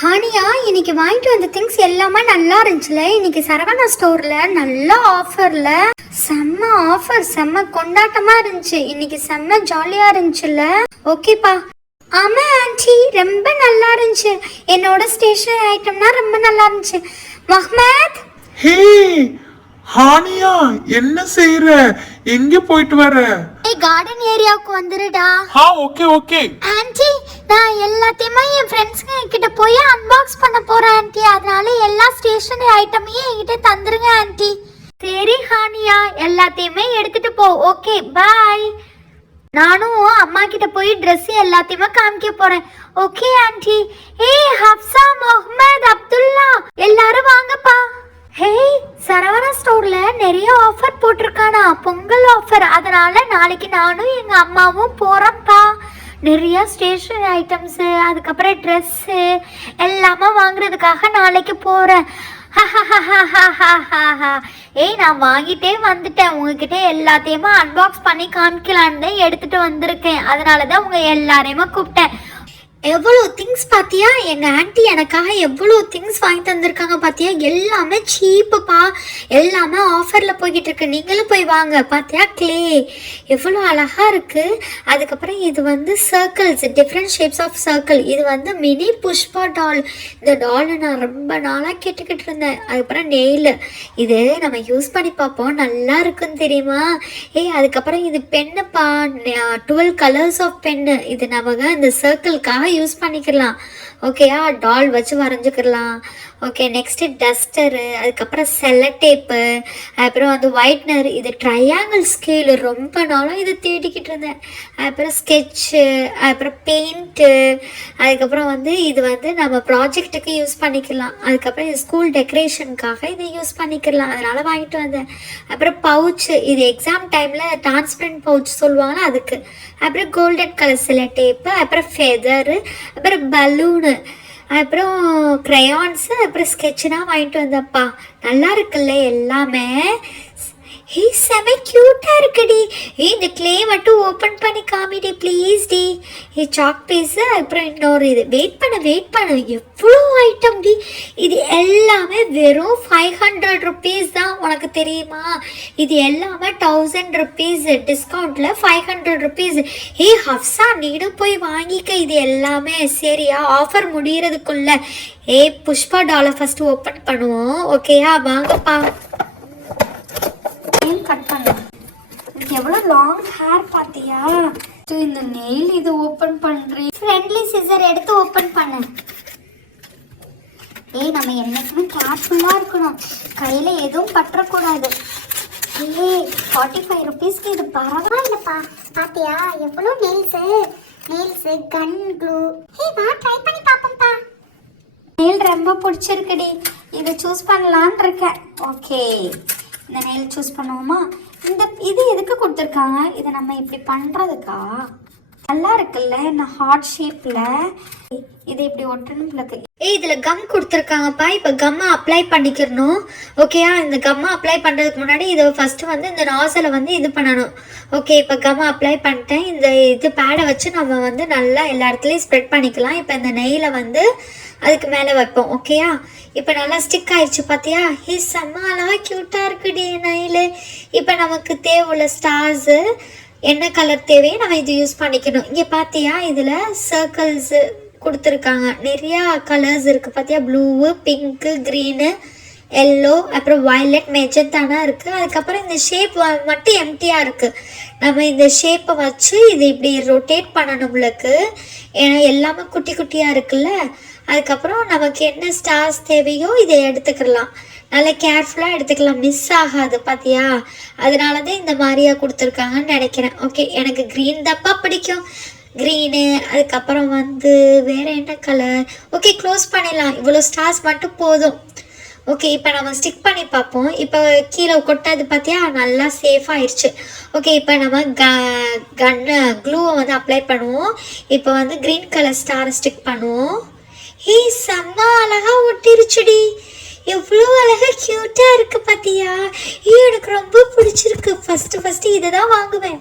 ஹானியா, இன்னைக்கு வாங்கிட்டு வந்த திங்ஸ் எல்லாமே நல்லா இருந்துச்சுல. இன்னைக்கு சரவணா ஸ்டோர்ல நல்ல ஆஃபர்ல செம்ம ஆஃபர், செம்ம கொண்டாட்டமா இருந்துச்சு. இன்னைக்கு செம்ம ஜாலியா இருந்துச்சுல. ஓகேப்பா. ஆமா ஆண்டி, ரொம்ப நல்லா இருந்துச்சு. என்னோட ஸ்டேஷனரி ஐட்டம்னா ரொம்ப நல்லா இருந்துச்சு. மஹ்மத், ஹே ஹானியா, என்ன செய்யற? எங்க போயிட்டு வர? கார்டன் ஏரியாவுக்கு வந்துருடா. Okay okay. ஆண்டி, நான் எல்லாத்தையுமே என் ஃப்ரெண்ட்ஸ்ங்க கிட்ட போய் அன்பாக்ஸ் பண்ண போறேன் ஆண்டி. அதனால எல்லா ஸ்டேஷனரி ஐட்டமையும் என்கிட்ட தந்துருங்க ஆண்டி. சரி ஹானியா, எல்லாத்தையுமே எடுத்துட்டு போ. Okay bye. நானும் அம்மா கிட்ட போய் ட்ரெஸ் எல்லாத்தையுமே காமிக்க போறேன். Okay aunty. ஏய் ஹப்சா, முகமது, அப்துல்லா, எல்லாரும் வாங்கப்பா. ஹே, சரவணா ஸ்டோர்ல நிறைய ஆஃபர் போட்டிருக்கானா, பொங்கல் ஆஃபர். அதனால நாளைக்கு நானும் எங்க அம்மாவும் போறோம்ப்பா. நிறைய ஸ்டேஷனரி ஐட்டம்ஸு, அதுக்கப்புறம் ட்ரெஸ்ஸு எல்லாமே வாங்குறதுக்காக நாளைக்கு போகிறேன். ஏய், நான் வாங்கிட்டே வந்துட்டேன். உங்ககிட்ட எல்லாத்தையுமே அன்பாக்ஸ் பண்ணி காமிக்கலான்னு தான் எடுத்துகிட்டு வந்திருக்கேன். அதனால தான் உங்கள் எல்லாரையுமே கூப்பிட்டேன். எவ்வளோ திங்ஸ் பார்த்தியா? எங்கள் ஆண்டி எனக்காக எவ்வளோ திங்ஸ் வாங்கி தந்திருக்காங்க பார்த்தியா? எல்லாமே சீப்புப்பா, எல்லாமே ஆஃபரில் போய்கிட்டு இருக்கு. நீங்களும் போய் வாங்க. பார்த்தியா க்ளே எவ்வளோ அழகாக இருக்குது. அதுக்கப்புறம் இது வந்து circles, different shapes of circle. இது வந்து மினி புஷ்பா டால். இந்த டாலை நான் ரொம்ப நாளாக கேட்டுக்கிட்டு இருந்தேன். அதுக்கப்புறம் நெயில், இது நம்ம யூஸ் பண்ணி பார்ப்போம், நல்லா இருக்குன்னு தெரியுமா? அதுக்கப்புறம் இது பென்னுப்பா, 12 கலர்ஸ் ஆஃப் பென்னு. இது நமக்கு இந்த சர்க்கிள்காக யூஸ் பண்ணிக்கலாம். ஓகேயா, டால் வச்சு வரைஞ்சிக்கலாம். ஓகே, நெக்ஸ்ட்டு டஸ்டரு, அதுக்கப்புறம் செல்ல டேப்பு, அப்புறம் வந்து ஒயிட்னர், இது ட்ரையாங்கிள் ஸ்கேலு, ரொம்ப நாளும் இதை தேடிக்கிட்டு இருந்தேன். அப்புறம் ஸ்கெட்சு, அப்புறம் பெயிண்ட்டு, அதுக்கப்புறம் வந்து இது வந்து நம்ம ப்ராஜெக்ட்டுக்கு யூஸ் பண்ணிக்கலாம். அதுக்கப்புறம் இது ஸ்கூல் டெக்கரேஷனுக்காக இதை யூஸ் பண்ணிக்கலாம். அதனால் வாங்கிட்டு வந்தேன். அப்புறம் பவுச்சு, இது எக்ஸாம் டைமில் டிரான்ஸ்பரண்ட் பவுச் சொல்லுவாங்க அதுக்கு. அப்புறம் கோல்டன் கலர் செல்ல டேப்பு, அப்புறம் ஃபெதரு, அப்புறம் பலூனு, அப்புறம் க்ரையான்ஸு, அப்புறம் ஸ்கெட்சுனா வாங்கிட்டு வந்தப்பா. நல்லா இருக்குல்ல எல்லாமே? செம க்யூட்டாக இருக்குடி. இந்த க்ளே மட்டும் ஓப்பன் பண்ணி காமிடி ப்ளீஸ் டி. சாக் பீஸு, அப்புறம் இன்னொரு இது. வெயிட் பண்ணு, எவ்வளோ ஐட்டம் டி. இது எல்லாமே வெறும் 500 ருபீஸ் தான். உனக்கு தெரியுமா? இது எல்லாமே 1000 ருபீஸ் டிஸ்கவுண்ட்டில் 500 ருபீஸ். ஹப்சா, நீடும் போய் வாங்கிக்க இது எல்லாமே, சரியா? ஆஃபர் முடிகிறதுக்குள்ள. புஷ்பா டாலை ஃபஸ்ட்டு ஓப்பன் பண்ணுவோம். ஓகேயா, வாங்கப்பா. கட் பண்ண எவ்வளோ லாங் ஹேர் பார்த்தியா? இந்த நெயில் இது ஓப்பன் பண்ணுறேன். ஃப்ரெண்ட்லி சிசர் எடுத்து ஓப்பன் பண்ண. நம்ம என்னைக்குமே கேர்ஃபுல்லாக இருக்கணும், கையில் எதுவும் பற்றக்கூடாது. 45 ருபீஸ்க்கு இது பரவாயில்லப்பா. பார்த்தியா எவ்வளோ நெயில்ஸு, கன் க்ளூ. வா ட்ரை பண்ணி பார்ப்போம்ப்பா. நெயில் ரொம்ப பிடிச்சிருக்குடி, இதை சூஸ் பண்ணலான் இருக்கேன். ஓகே, இந்த நெயில் சூஸ் பண்ணுவோமா? இது எதுக்கு கொடுத்துருக்காங்க? இதை நம்ம இப்படி பண்ணுறதுக்கா? நல்லா இருக்குல்ல, இந்த ஹார்ட் ஷேப்பில். இது இப்படி ஒட்டணும் பிள்ளைக்கு. இதில் கம் கொடுத்துருக்காங்கப்பா. இப்போ கம்மை அப்ளை பண்ணிக்கிறணும். ஓகேயா, இந்த கம்மை அப்ளை பண்ணுறதுக்கு முன்னாடி இதை ஃபஸ்ட்டு வந்து இந்த நாசலை வந்து இது பண்ணணும். ஓகே, இப்போ கம்மை அப்ளை பண்ணிட்டேன். இந்த இது பேடை வச்சு நம்ம வந்து நல்லா எல்லா இடத்துலையும் ஸ்ப்ரெட் பண்ணிக்கலாம். இப்போ இந்த நெயிலை வந்து அதுக்கு மேலே வைப்போம். ஓகேயா, இப்போ நல்லா ஸ்டிக் ஆயிடுச்சு பார்த்தியா? செம்ம அழகாக க்யூட்டாக இருக்குடி நெயில். இப்போ நமக்கு தேவையுள்ள ஸ்டார்ஸு, என்ன கலர் தேவையோ நம்ம இது யூஸ் பண்ணிக்கணும். இங்கே பார்த்தியா, இதில் சர்க்கிள்ஸு கொடுத்துருக்காங்க. நிறையா கலர்ஸ் இருக்குது பார்த்தியா? ப்ளூவு, பிங்க்கு, க்ரீனு, எல்லோ, அப்புறம் வயலட், மெஜந்தானா இருக்குது. அதுக்கப்புறம் இந்த ஷேப் மட்டும் எம்டியாக இருக்குது. நம்ம இந்த ஷேப்பை வச்சு இது இப்படி ரொட்டேட் பண்ணணும் உங்களுக்கு. ஏன்னா எல்லாமே குட்டி குட்டியாக இருக்குல்ல. அதுக்கப்புறம் நமக்கு என்ன ஸ்டார்ஸ் தேவையோ இதை எடுத்துக்கலாம். நல்லா கேர்ஃபுல்லாக எடுத்துக்கலாம், மிஸ் ஆகாது பார்த்தியா? அதனால தான் இந்த மாதிரியா கொடுத்துருக்காங்கன்னு நினைக்கிறேன். ஓகே, எனக்கு க்ரீன் தப்பா பிடிக்கும், க்ரீனு. அதுக்கப்புறம் வந்து வேறு என்ன கலர்? ஓகே, க்ளோஸ் பண்ணிடலாம். இவ்வளோ ஸ்டார்ஸ் மட்டும் போதும். ஓகே, இப்போ நம்ம ஸ்டிக் பண்ணி பார்ப்போம். இப்போ கீழே கொட்டாது பார்த்தியா? நல்லா சேஃப் ஆயிடுச்சு. ஓகே, இப்போ நம்ம க்ளூவை வந்து அப்ளை பண்ணுவோம். இப்போ வந்து க்ரீன் கலர் ஸ்டாரை ஸ்டிக் பண்ணுவோம். செம்ம அழகா ஒட்டிருச்சுடி. எவ்வளோ அழகா க்யூட்டாக இருக்குது பார்த்தியா? எனக்கு ரொம்ப பிடிச்சிருக்கு. ஃபஸ்ட்டு இதை தான் வாங்குவேன்.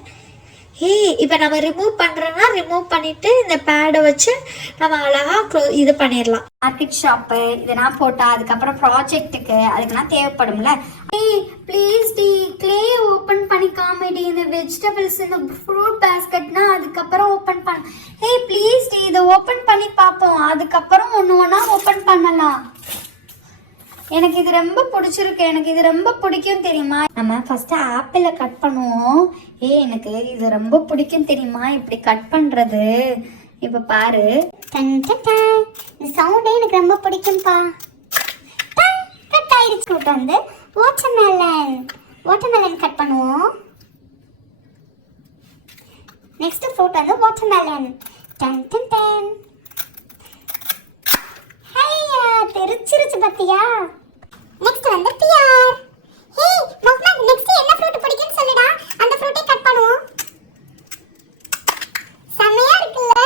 ஹே இப்போ நம்ம ரிமூவ் பண்ணுறோன்னா ரிமூவ் பண்ணிவிட்டு இந்த பேடை வச்சு நம்ம அழகாக இது பண்ணிடலாம். மார்க்கெட் ஷாப்பு இதெல்லாம் போட்டால் அதுக்கப்புறம் ப்ராஜெக்ட்டுக்கு அதுக்கெல்லாம் தேவைப்படும்ல. ஏய் ப்ளீஸ் டி க்ளே ஓப்பன் பண்ணி காமெடி, இந்த வெஜிடபிள்ஸ் இந்த ஃப்ரூட் பேஸ்கெட்னா அதுக்கப்புறம் ஓப்பன் பண்ண. ஏய் ப்ளீஸ் டி இதை ஓப்பன் பண்ணி பார்ப்போம், அதுக்கப்புறம் ஒன்று ஒன்றா ஓப்பன் பண்ணலாம். எனக்கு இது ரொம்ப பிடிச்சிருக்கு, எனக்கு இது ரொம்ப பிடிக்கும் தெரியுமா. நம்ம ஃபஸ்ட்டு ஆப்பிளை கட் பண்ணுவோம். எனக்கு இது ரொம்ப பிடிக்கும் தெரியுமா இப்படி கட் பண்ணுறது. இப்போ பாரு, இந்த சவுண்டே எனக்கு ரொம்ப பிடிக்கும்ப்பா. கட் ஆயிடுச்சு. ஃப்ரூட் வந்து வாட்டர்மெலன் கட் பண்ணுவோம். நெக்ஸ்ட் ஃப்ரூட் வந்து வாட்டர்மெலன். தெரிச்சிருச்சு பாத்தியா. நெக்ஸ்ட் வந்து பியர். ஹே முகமது, நெக்ஸ்ட் என்ன ஃப்ரூட் பிடிக்கும்னு சொல்லுடா, அந்த ஃப்ரூட்டை கட் பண்ணுவோம். செமையா இருக்குல்ல.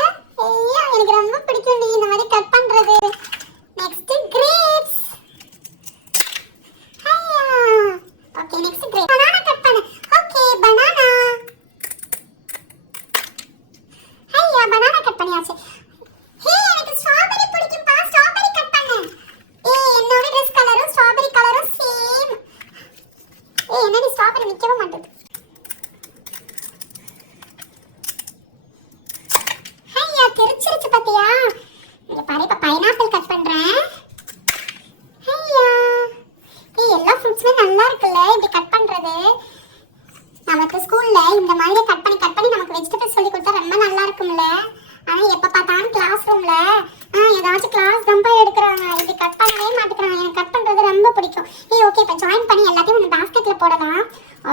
ஐயா எனக்கு ரொம்ப பிடிக்கும் இந்த மாதிரி கட் பண்றது. Next grapes. ஐயா okay next grape. Banana cut பண்ணு. Okay banana. ஐயா பனானா கட் பண்ணியாச்சு. ஹே எனக்கு ஸ்ட்ராபெரி பிடிக்கும்பா, ஸ்ட்ராபெரி கட் பண்ணு. என்னோட ட்ரெஸ் கலரும் ஸ்ட்ராபெரி கலரும் சேம். என்னடி ஸ்ட்ராபெரி நிக்கவே மாட்டேது. ஐயா தெரிச்சிருச்சு பாத்தியா. இங்க பாரு, இப்ப பைனாப்பிள் கட் பண்றேன். ஐயா எல்லா ஃப்ரூட்ஸுமே நல்லா இருக்குல்ல இப்படி கட் பண்றது. நமக்கு ஸ்கூல்ல இந்த மாதிரி கட் பண்ணி நமக்கு வெஜிடபிள்ஸ் சொல்லி கொடுத்தா ரொம்ப நல்லா இருக்கும்ல. ஆனா எப்ப பார்த்தாலும் கிளாஸ் ரூம்ல ஏதாச்சும் கிளாஸ் தம்பா எடுக்கிறாங்க, இப்படி கட் பண்ணவே மாட்டேங்கிறாங்க. எனக்கு கட் பண்றது ரொம்ப பிடிக்கும். ஓகே இப்போ ஜாயின் பண்ணி எல்லாத்தையும் இந்த பாஸ்கெட்ல போடலாம்.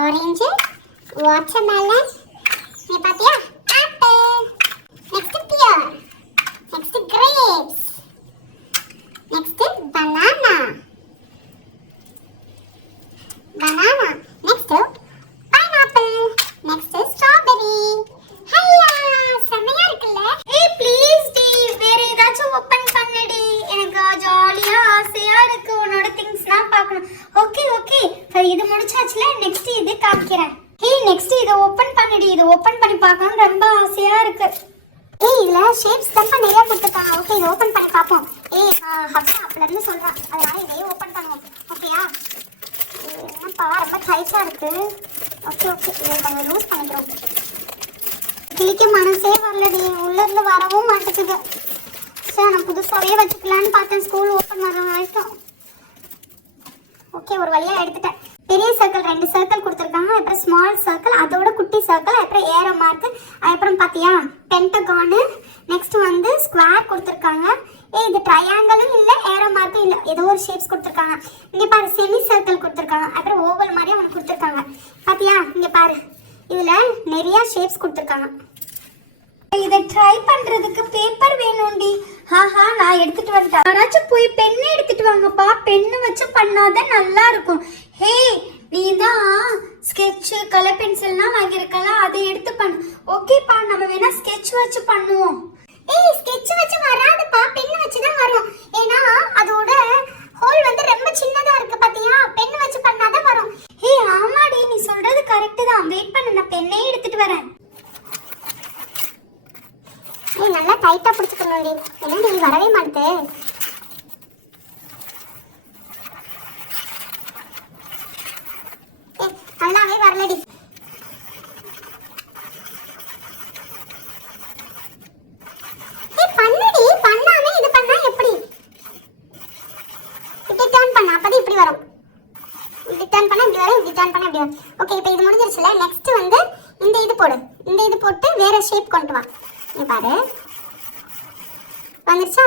ஆரஞ்சு, வாட்டர்மெலன், நீ பாத்தியா apple, next pear, next grapes, next banana, next pineapple, next strawberry. ஹையா செமையா இருக்குல்ல. ப்ளீஸ் டி வேற ஏதாச்சும் ஓபன் பண்ணுடி, எனக்கு ஜாலியா ஆசையா இருக்கு உன்னோட திங்ஸ்லாம் பார்க்கணும். ஓகே சரி இது முடிச்சாச்சுல, நெக்ஸ்ட் இது காமிக்கிறேன். நெக்ஸ்ட் இதை ஓபன் பண்ணுடி, இதை ஓபன் பண்ணி பார்க்கணும் ரொம்ப ஆசையா இருக்கு. இதுல ஷேப்ஸ் தான் நிறைய கொடுத்துருக்காங்க. ஓகே இதை ஓபன் பண்ணி பார்ப்போம். ஹப்ஸா அப்பல இருந்து சொல்றான், அதனால இதையே ஓபன் பண்ணுவோம். ஓகேயா? என்னப்பா ரொம்ப டைட்டா இருக்கு. ஓகே இதை கொஞ்சம் லூஸ் பண்ணிக்கிறோம். கிளிக்க மனசே வரலடி, உள்ள இருந்து வரவும் மாட்டேங்குது. சரி நான் புதுசாவே வச்சுக்கலான்னு பார்த்தேன், ஸ்கூல் ஓப்பன் வர வரைக்கும். ஓகே ஒரு வழியா எடுத்துட்டேன். பெரிய சர்க்கிள் 2 சர்க்கிள் கொடுத்துருக்காங்க, அப்புறம் ஸ்மால் சர்க்கிள், அதோட குட்டி சர்க்கிள், அப்புறம் ஏரோ மார்க், அப்புறம் பார்த்தியா பென்டகானு, நெக்ஸ்ட் வந்து ஸ்கொயர் கொடுத்துருக்காங்க. இது ட்ரையாங்கிளும் இல்லை ஏரோ மார்க்கும் இல்லை, ஏதோ ஒரு ஷேப்ஸ் கொடுத்துருக்காங்க. இங்கே பாரு செமி சர்க்கிள் கொடுத்துருக்காங்க, அப்புறம் ஓவல் மாதிரி அவங்க கொடுத்துருக்காங்க. பார்த்தியா இங்கே பாரு இதில் நிறையா ஷேப்ஸ் கொடுத்துருக்காங்க. இதை ட்ரை பண்ணுறதுக்கு பேப்பர் வேணும்டி. நான் எடுத்துட்டு வந்துட்டேன். யாராச்சும் போய் பெண்ணு எடுத்துட்டு வாங்கப்பா, பெண்ணு வச்சு பண்ணாதான் நல்லா இருக்கும். நீ தான் ஸ்கெட்ச் கலர் பென்சில்லாம் வாங்கியிருக்கல, அதை எடுத்து பண்ணு. ஓகேப்பா நம்ம வேணா ஸ்கெட்ச் வச்சு பண்ணுவோம். ஸ்கெட்ச் வச்சு வராதுப்பா, பெண்ணு வச்சு தான் வரும். ஏன்னா அதோட ஹோல் வந்து ரொம்ப சின்னதா இருக்கு பாத்தியா, பெண்ணு வச்சு பண்ணாதான் வரும். ஆமாடி நீ சொல்றது கரெக்ட் தான். வெயிட் பண்ணு, நான் பெண்ணே எடுத்துட்டு வரேன். நல்லா டைட்டா பிடிச்சுக்கணும்டி, என்னடி நீ வரவே மாட்டே. நல்லாவே வரலடி. பண்ணுடி, பண்ணாம இது பண்ணா எப்படி? இப்படி டர்ன் பண்ணா அப்பதான் இப்படி வரும். இப்படி டர்ன் பண்ணா இப்படி வரும், இப்படி டர்ன் பண்ணா இப்படி வரும். ஓகே இப்போ இது முடிஞ்சிருச்சுல, நெக்ஸ்ட் வந்து இந்த இது போடு. இந்த இது போட்டு வேற ஷேப் கொண்டு வா. நீ பாரு வந்துருச்சா?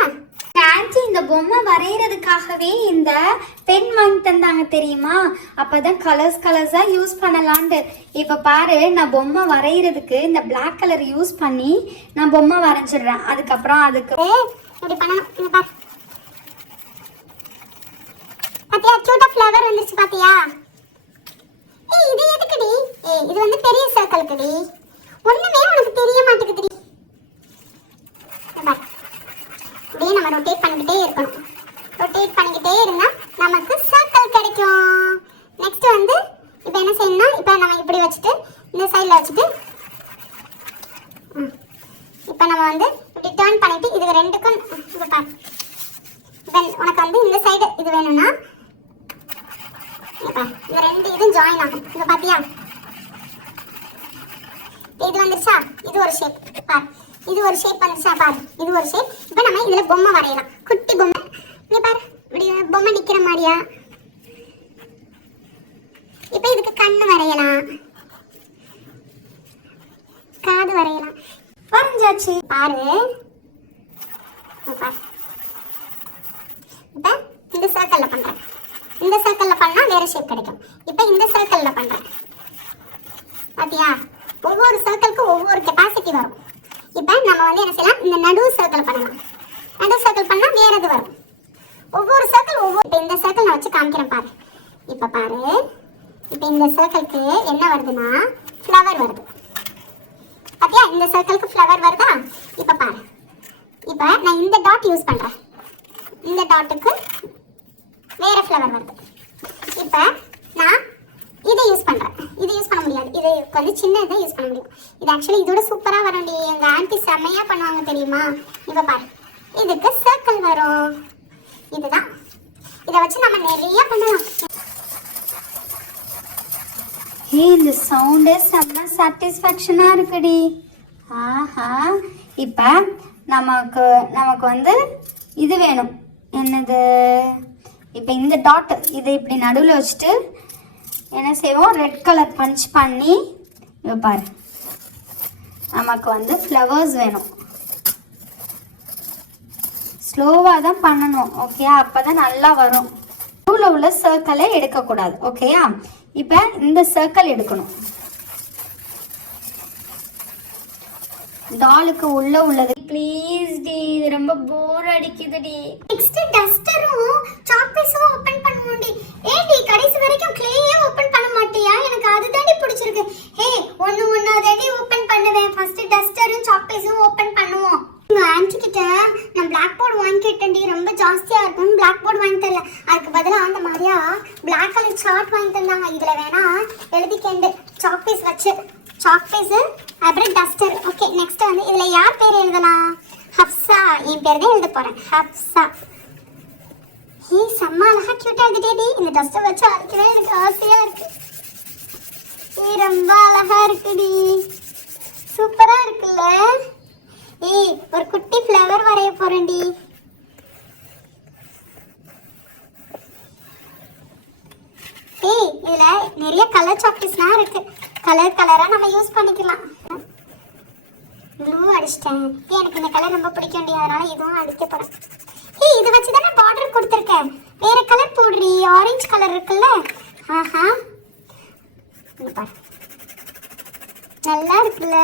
ஆன்ட்டி இந்த பொம்மை வரைகிறதுக்காகவே இந்த பென் வாங்கி தந்தாங்க தெரியுமா, அப்பதான் கலர்ஸா யூஸ் பண்ணலான்ட்டு. இப்போ பாரு நான் பொம்மை வரைகிறதுக்கு இந்த பிளாக் கலர் யூஸ் பண்ணி நான் பொம்மை வரைஞ்சிடுறேன். அதுக்கப்புறம் அதுக்கு இப்படி பண்ணணும். இங்க பாரு பாத்தியா கியூட்டா ஃப்ளவர் வந்துருச்சு பாத்தியா. இது எதுக்குடி? இது வந்து பெரிய சர்க்கிள்க்குடி, ஒண்ணுமே உனக்கு தெரிய மாட்டேங்குதுடி. அப்படியே நம்ம ரொட்டேட் பண்ணிக்கிட்டே இருக்கணும். ரொட்டேட் பண்ணிக்கிட்டே இருந்தா நமக்கு சர்க்கிள் கிடைக்கும். நெக்ஸ்ட் வந்து இப்போ என்ன செய்யணும்னா, இப்போ நம்ம இப்படி வச்சுட்டு இந்த சைடில் வச்சுட்டு உனக்கு வந்து இந்த சைடு இது வேணும்னா இந்த ரெண்டு இதுவும் ஜாயின் ஆகும். இங்க பாத்தியா, இது வந்துருச்சா, இது ஒரு ஷேப் பாரு, இது ஒரு ஷேப் வந்துருச்சா பாரு, இது ஒரு ஷேப். இப்போ நம்ம இதுல பொம்மை வரையலாம், குட்டி பொம்மை. இங்க பாரு, இப்படி பொம்மை நிக்கிற மாதிரியா. இப்போ இதுக்கு கண்ணு வரையலாம், காது வரையலாம். வரைஞ்சாச்சு பாரு. இப்போ இந்த சர்க்கிள்ல பண்றேன், இந்த சர்க்கிள்ல பண்ணா வேற ஷேப் கிடைக்கும். இப்போ இந்த சர்க்கிள்ல பண்றேன் பாத்தியா, ஒவ்வொரு சர்க்கிளுக்கு ஒவ்வொரு கெப்பாசிட்டி வரும். இப்போ நம்ம வந்து என்ன செய்யலாம், இந்த நடு சர்க்கிள் பண்ணலாம். நடு சர்க்கிள் பண்ணா வேற இது வரும். ஒவ்வொரு சர்க்கிள் ஒவ்வொரு. இப்போ இந்த சர்க்கிள் நான் வச்சு காமிக்கிறேன் பாரு. இப்போ பாரு, இப்போ இந்த சர்க்கிளுக்கு என்ன வருதுன்னா ஃப்ளவர் வருது பாத்தியா, இந்த சர்க்கிளுக்கு ஃப்ளவர் வருதா. இப்போ பாரு, இப்போ நான் இந்த டாட் யூஸ் பண்றேன், இந்த டாட்டுக்கு வேற ஃப்ளவர் வருது. இப்போ நான் இதை யூஸ் பண்றேன், இது யூஸ் பண்ண முடியாது, இது கொஞ்சம் சின்ன இதை யூஸ் பண்ண முடியும். இது ஆக்சுவலி இதோட சூப்பரா வரும்டி, எங்க ஆன்ட்டி செம்மையா பண்ணுவாங்க தெரியுமா. இப்போ பாரு, இதுக்கு சர்க்கிள் வரும். இதுதான், இதை வச்சு நம்ம நிறைய பண்ணலாம். இந்த சவுண்டே செம்ம சாட்டிஸ்ஃபேக்ஷனாக இருக்குடி. ஆஹா, இப்போ நமக்கு வந்து இது வேணும், என்னது, இப்போ இந்த டாட் இதை இப்படி நடுவில் வச்சுட்டு என்ன செய்வோம், ரெட் கலர் பஞ்ச் பண்ணி இப்போ பாரு, நமக்கு வந்து ஃப்ளவர்ஸ் வேணும். ஸ்லோவாக தான் பண்ணணும், ஓகேயா, அப்போ தான் நல்லா வரும். நடுவில் உள்ள சர்க்கிளே எடுக்கக்கூடாது, ஓகேயா. இப்போ இந்த சர்க்கிள் எடுக்கணும், டாலுக்கு உள்ள உள்ளது. ப்ளீஸ் டி, இது ரொம்ப போர் அடிக்குதுடி. Next டஸ்டரும் சாக்பீஸும் open பண்ணுவோம்டி. ஏடி கடைசி வரைக்கும் க்ளேயே ஓபன் பண்ண மாட்டியா? எனக்கு அதுதான்டி பிடிச்சிருக்கு. ஹே, ஒண்ணாதடி ஓபன் பண்ணுவேன். ஃபர்ஸ்ட் டஸ்டரும் சாக்பீஸும் ஓபன் பண்ணுவோம். உங்க ஆன்ட்டி கிட்ட நான் பிளாக் போர்டு வாங்கிட்டேன்டி, ரொம்ப ஜாஸ்தியா இருக்கும். பிளாக் போர்டு வாங்கி தரல, அதுக்கு பதிலா அந்த மாதிரியா பிளாக் கலர் சார்ட் வாங்கி தந்தாங்க. இதுல வேணா எழுதிக்கேண்டு சாக்பீஸ் வச்சு, சாக்பீஸ் அப்புறம் டஸ்டர். ஓகே, நெக்ஸ்ட் வந்து இதுல யார் பேர் எழுதலாம்? ஹப்சா, என் பேர் தான் எழுத போறேன், ஹப்சா. ஹே, செம்ம அழகா கியூட்டா எழுதிட்டேடி. இந்த டஸ்டர் வச்சு அழைக்கவே எனக்கு ஆசையா இருக்கு. ரொம்ப அழகா இருக்குடி, சூப்பரா இருக்குல்ல. ஏய், ஒரு குட்டி ஃப்ளவர் வரைய போறேன்டி. ஏய், இதுல நிறைய கலர் சாக்லேட்ஸ்லாம் இருக்கு, கலர் கலரா நம்ம யூஸ் பண்ணிக்கலாம். ப்ளூ அடிச்சிட்டேன், எனக்கு இந்த கலர் ரொம்ப பிடிக்கும்டி, அதனால இதுவும் அடிக்க போறேன். ஏய், இது வச்சு தானே பார்டர் கொடுத்துருக்கேன், வேற கலர் போடுறீ, ஆரஞ்சு கலர் இருக்குல்ல. ஆஹா, பாரு, நல்லா இருக்குல்ல,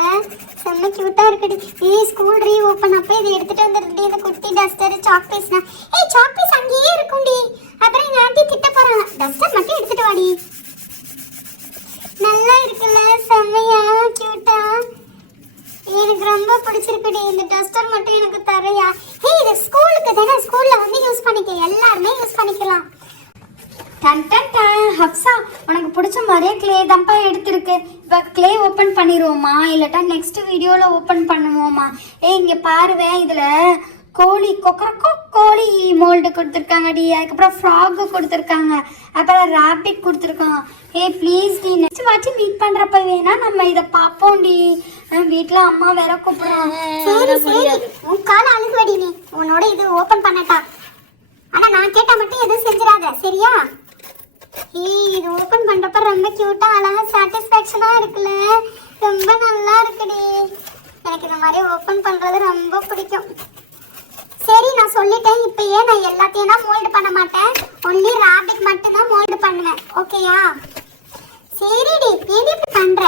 செம்ம கியூட்டா இருக்குடி. ஏய், ஸ்கூல் ரீ ஓபன் அப்ப இதை எடுத்துட்டு வந்துருடி, இந்த குட்டி டஸ்டர் சாக்பீஸ்னா. ஏய், சாக்பீஸ் அங்கேயே இருக்கும்டி, அப்புறம் எங்க ஆன்ட்டி திட்ட போறாங்க. டஸ்டர் மட்டும் எடுத்துட்டு வாடி. நல்லா இருக்குல்ல, செம்மையா கியூட்டா, எனக்கு ரொம்ப பிடிச்சிருக்குடி. இந்த டஸ்டர் மட்டும் எனக்கு தரையா? ஏய், இது ஸ்கூலுக்கு தானே, ஸ்கூல்ல வந்து யூஸ் பண்ணிக்க, எல்லாருமே யூஸ் பண்ணிக்கலாம். Done done done. ஹப்சா, உனக்கு பிடிச்ச மாதிரியே க்ளே தான்ப்பா எடுத்திருக்கு. இப்போ க்ளே ஓப்பன் பண்ணிடுவோமா, இல்லட்டா நெக்ஸ்ட் வீடியோவில் ஓப்பன் பண்ணுவோமா? இங்கே பாருவேன், இதில் கோழி கொக்கரக்கோ கோழி மோல்டு கொடுத்துருக்காங்கடி, அதுக்கப்புறம் ஃப்ராகு கொடுத்துருக்காங்க, அப்புறம் ரேபிட் கொடுத்துருக்காங்க. ப்ளீஸ் டி, நெக்ஸ்ட் வாட்டி மீட் பண்ணுறப்ப வேணா நம்ம இதை பார்ப்போம்டி. வீட்டில் அம்மா வேற கூப்பிடுறாங்க. சரி சரி, உன் கால அழுகுவடி, நீ உன்னோட இது ஓப்பன் பண்ணட்டா. ஆனா நான் கேட்டா மட்டும் எதுவும் செஞ்சிடாத, சரியா? ஏய், இது ஓபன் பண்றப்ப ரொம்ப கியூட்டா அழகா சாட்டிஸ்ஃபேக்ஷனா இருக்குல்ல, ரொம்ப நல்லா இருக்குடி. எனக்கு இந்த மாதிரி ஓபன் பண்றது ரொம்ப பிடிக்கும். சரி, நான் சொல்லிட்டேன், இப்பயே நான் எல்லாத்தையும் தான் மோல்டு பண்ண மாட்டேன், ஒன்லி ராபிட் மட்டும் தான் மோல்டு பண்ணுவேன், ஓகேயா? சரிடி, ஏன் இப்படி பண்ற?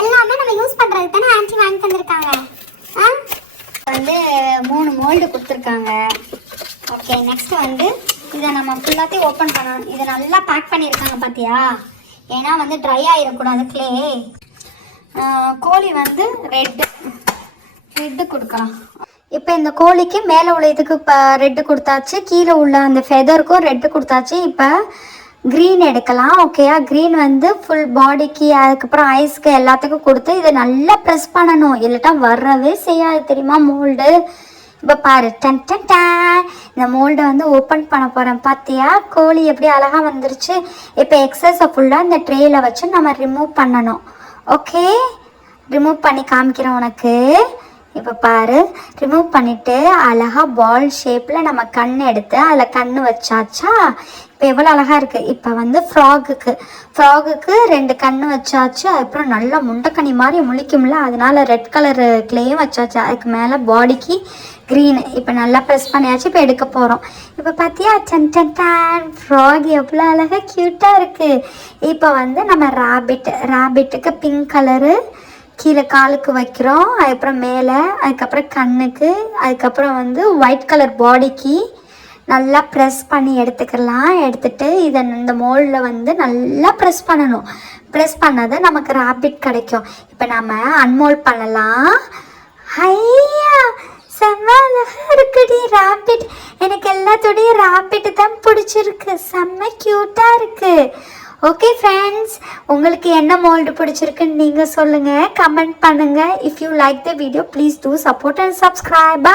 எல்லாமே நம்ம யூஸ் பண்றது தானே ஆன்ட்டி வாங்கி தந்திருக்காங்க. வந்து 3 மோல்டு கொடுத்துருக்காங்க. ஓகே, நெக்ஸ்ட் வந்து இதை நம்ம ஃபுல்லாத்தையும் ஓப்பன் பண்ணணும். இதை நல்லா பேக் பண்ணியிருக்காங்க பார்த்தியா, ஏன்னா வந்து ட்ரை ஆகிடக்கூடாது க்ளே. கோழி வந்து ரெட்டு கொடுக்கலாம். இப்போ இந்த கோழிக்கு மேலே உள்ள இதுக்கு இப்போ ரெட்டு கொடுத்தாச்சு, கீழே உள்ள அந்த ஃபெதருக்கும் ரெட்டு கொடுத்தாச்சு. இப்போ க்ரீன் எடுக்கலாம், ஓகேயா? க்ரீன் வந்து ஃபுல் பாடிக்கு, அதுக்கப்புறம் ஐஸ்க்கு எல்லாத்துக்கும் கொடுத்து இதை நல்லா ப்ரெஸ் பண்ணணும், இல்லட்டா வரவே செய்யாது தெரியுமா மோல்டு. இப்போ பாரு டன் டன் டன் இந்த மோல்டை வந்து ஓப்பன் பண்ண போகிறேன். பார்த்தியா கோழி எப்படி அழகாக வந்துருச்சு. இப்போ எக்ஸஸை ஃபுல்லாக இந்த ட்ரேயில் வச்சு நம்ம ரிமூவ் பண்ணணும். ஓகே, ரிமூவ் பண்ணி காமிக்கிறேன் உனக்கு. இப்போ பாரு ரிமூவ் பண்ணிவிட்டு அழகாக பால் ஷேப்பில் நம்ம கண் எடுத்து அதில் கண் வச்சாச்சா. இப்போ எவ்வளோ அழகாக இருக்குது. இப்போ வந்து ஃப்ராகுக்கு 2 கண் வச்சாச்சு. அதுக்கப்புறம் நல்லா முண்டைக்கனி மாதிரி முழிக்கும்ல, அதனால ரெட் கலர் கிளேயும் வச்சாச்சு. அதுக்கு மேலே பாடிக்கு க்ரீனு. இப்போ நல்லா ப்ரெஸ் பண்ணியாச்சு. இப்போ எடுக்க போகிறோம். இப்போ பார்த்தியா டன் டன் டன் ஃப்ராக் எவ்வளோ அழகாக க்யூட்டாக இருக்குது. இப்போ வந்து நம்ம ராபிட்டுக்கு பிங்க் கலரு கீழே காலுக்கு வைக்கிறோம். அதுக்கப்புறம் மேலே, அதுக்கப்புறம் கண்ணுக்கு, அதுக்கப்புறம் வந்து ஒயிட் கலர் பாடிக்கு நல்லா ப்ரெஸ் பண்ணி எடுத்துக்கலாம். எடுத்துகிட்டு இதை இந்த மோல்டில் வந்து நல்லா ப்ரெஸ் பண்ணணும். ப்ரெஸ் பண்ணாதான் நமக்கு ராபிட் கிடைக்கும். இப்போ நம்ம அன்மோல்ட் பண்ணலாம். ஐயா செம்ம அழகாக இருக்குடி ராபிட். எனக்கு எல்லாத்தோடையும் ராபிட் தான் பிடிச்சிருக்கு. செம்ம க்யூட்டாக இருக்குது. ஓகே ஃப்ரெண்ட்ஸ், உங்களுக்கு என்ன மோல்டு பிடிச்சிருக்குன்னு நீங்கள் சொல்லுங்கள், கமெண்ட் பண்ணுங்கள். If you like the video please do support and subscribe.